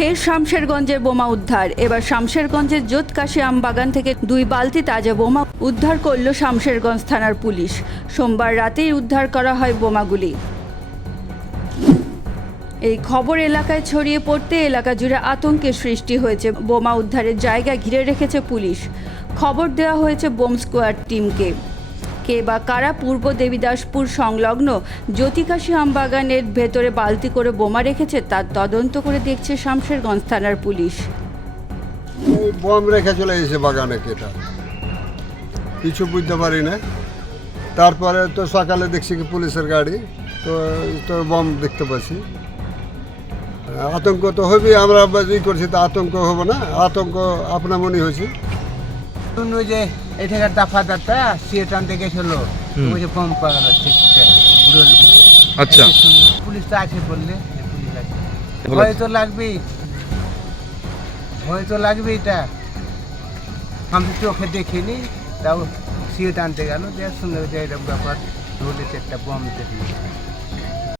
ফের শামশেরগঞ্জে বোমা উদ্ধার। এবার শামশেরগঞ্জের জোতকাশী আমবাগান থেকে 2 বালতি তাজা বোমা উদ্ধার করল শামশেরগঞ্জ থানার পুলিশ। সোমবার রাতেই উদ্ধার করা হয় বোমাগুলি। এই খবর এলাকায় ছড়িয়ে পড়তে এলাকা জুড়ে আতঙ্কের সৃষ্টি হয়েছে। বোমা উদ্ধারের জায়গা ঘিরে রেখেছে পুলিশ। খবর দেওয়া হয়েছে বোম স্কোয়াড টিমকে। কে বা কারা পূর্ব দেবীদাসপুর সংলগ্ন জ্যোতিকাশী আমবাগানের ভেতরে বালতি করে বোমা রেখেছে তার তদন্ত করে দেখছে শামশেরগঞ্জ থানার পুলিশ। বম রেখে চলে এসেছে বাগানে, কেটা কিছু বুঝতে পারি না। তারপরে তো সকালে দেখছি কি পুলিশের গাড়ি, তো বম দেখতে পাচ্ছি। আতঙ্ক তো হবে, আমরা ই করছি তো আতঙ্ক হবো না? আতঙ্ক আপনা মনে হয়েছে। যে এখানকার দাফা দাতা সে টানতে গেছিল, বম পাওয়া যাচ্ছে। আচ্ছা, পুলিশ তো আছে বললে, পুলিশ আছে, ভয় তো লাগবেই, ভয় তো লাগবে। এটা আমি চোখে দেখিনি, তাও সে টানতে গেল, যে শুনে যে এরকম ব্যাপার ধরেছে একটা বম দেখি।